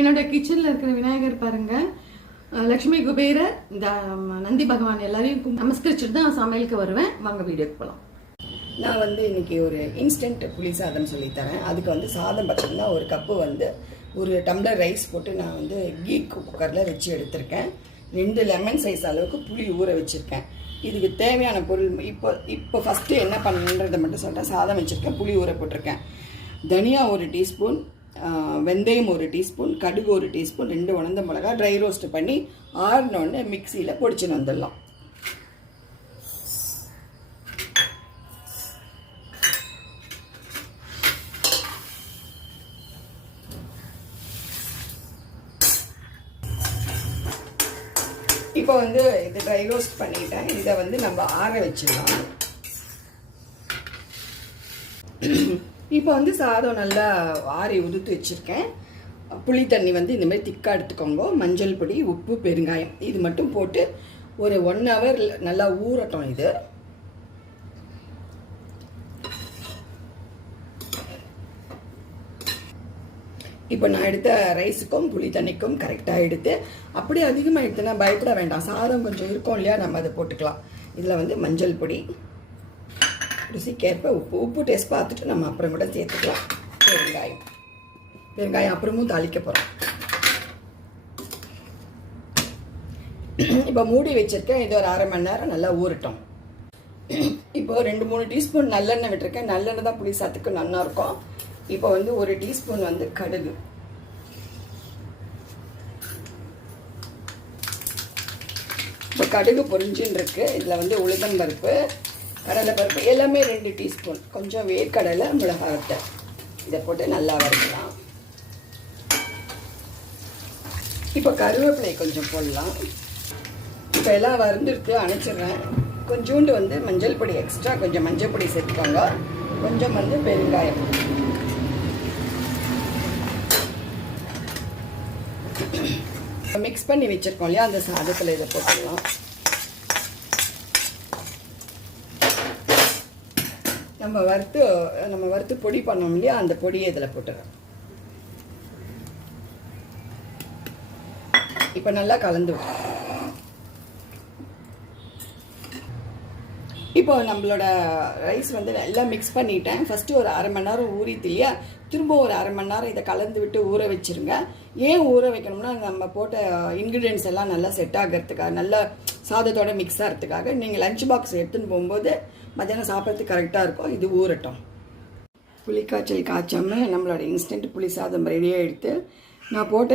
என்னோட கிச்சன்ல இருக்கிற விநாயகர் பாருங்க, லட்சுமி குபேரர், இந்த நந்தி பகவான் எல்லாரையும் நமஸ்கரிச்சுட்டு தான் சமையலுக்கு வருவேன். வாங்க வீடியோக்கு போகலாம். நான் இன்னைக்கு ஒரு இன்ஸ்டன்ட் புளி சாதம் சொல்லித்தரேன். அதுக்கு சாதம் பார்த்தீங்கன்னா ஒரு கப்பு ஒரு டம்ளர் ரைஸ் போட்டு நான் கீ குக்கரில் வச்சு எடுத்திருக்கேன். 2 லெமன் சைஸ் அளவுக்கு புளி ஊற வச்சுருக்கேன். இதுக்கு தேவையான பொருள் இப்போ ஃபஸ்ட்டு என்ன பண்ணுன்றதை மட்டும் சொல்லிட்டேன். சாதம் வச்சுருக்கேன், புளி ஊற போட்டிருக்கேன். தனியா 1 டீஸ்பூன், வெந்தயம் 1 டீஸ்பூன், கடுகு 1 டீஸ்பூன், 2 உணர்ந்த மிளகா ட்ரை ரோஸ்ட் பண்ணி ஆறினோடனே மிக்சியில் பொடிச்சுன்னு வந்துடலாம். இப்போ இது ட்ரை ரோஸ்ட் பண்ணிட்டேன். இதை நம்ம ஆற வச்சிடலாம். இப்போ சாதம் நல்லா ஆறி உதுத்து வச்சுருக்கேன். புளி தண்ணி இந்த மாதிரி திக்காக எடுத்துக்கோங்க. மஞ்சள் பொடி, உப்பு, பெருங்காயம் இது மட்டும் போட்டு ஒரு 1 hour நல்லா ஊறட்டும். இது இப்போ நான் எடுத்த ரைஸுக்கும் புளி தண்ணிக்கும் கரெக்டாக எடுத்து, அப்படியே அதிகமாக எடுத்துனா பயப்பட வேண்டாம். சாதம் கொஞ்சம் இருக்கும் இல்லையா, நம்ம அதை போட்டுக்கலாம். இதில் மஞ்சள் பொடி, ருசிக்கேற்ப உப்பு டேஸ்ட் பார்த்துட்டு நம்ம அப்புறம் கூட சேர்த்துக்கலாம். பெருங்காயம் அப்புறமும் தாளிக்க போகிறோம். இப்போ மூடி வச்சிருக்கேன். இது ஒரு 1/2 மணி நேரம் நல்லா ஊறட்டும். இப்போ 2-3 டீஸ்பூன் நல்லெண்ணெய் விட்டுருக்கேன். நல்லெண்ணெய் தான் புளி சாத்துக்கு நல்லா இருக்கும். இப்போ 1 டீஸ்பூன் கடுகு, இப்போ கடுகு பொரிஞ்சுன்னு இருக்கு. இதில் உளுத்தம் பருப்பு, கடலை பருப்பு எல்லாமே 2 டீஸ்பூன், கொஞ்சம் வேர்க்கடலை, மிளகாய் வட்டை இதை போட்டு நல்லா வறுக்கலாம். இப்போ கருவேப்பிலை கொஞ்சம் போடலாம். இப்போ எல்லாம் வறுந்துருக்கு, அணைச்சிடுறேன். கொஞ்சோண்டு மஞ்சள் பொடி எக்ஸ்ட்ரா, கொஞ்சம் மஞ்சள் பொடி சேர்த்துக்கோங்க. கொஞ்சம் பெருங்காயம். மிக்ஸ் பண்ணி வச்சிருக்கோம் இல்லையா, அந்த சாதத்தில் இதை போட்டுடலாம். நம்ம வறுத்து பொடி பண்ணோம் இல்லையா, அந்த பொடியை இதில் போட்டுறோம். இப்போ நல்லா கலந்து விட்டுறோம். இப்போ நம்மளோட ரைஸ் நல்லா மிக்ஸ் பண்ணிட்டேன். ஃபஸ்ட்டு ஒரு 1/2 மணி நேரம் ஊறித்து இல்லையா, திரும்ப ஒரு 1/2 மணி நேரம் இதை கலந்து விட்டு ஊற வச்சுருங்க. ஏன் ஊற வைக்கணும்னா, நம்ம போட்ட இன்க்ரீடியன்ஸ் எல்லாம் நல்லா செட் ஆகிறதுக்காக, நல்லா சாதத்தோட மிக்ஸ் ஆகிறதுக்காக. நீங்கள் லஞ்ச் பாக்ஸ் எடுத்துன்னு போகும்போது மத்தியானம் சாப்பிட்றதுக்கு கரெக்டாக இருக்கும். இது ஊறட்டும். புளிக்காய்ச்சல் காய்ச்சாமல் நம்மளோட இன்ஸ்டன்ட் புளி சாதம் ரெடியாக எடுத்து நான் போட்ட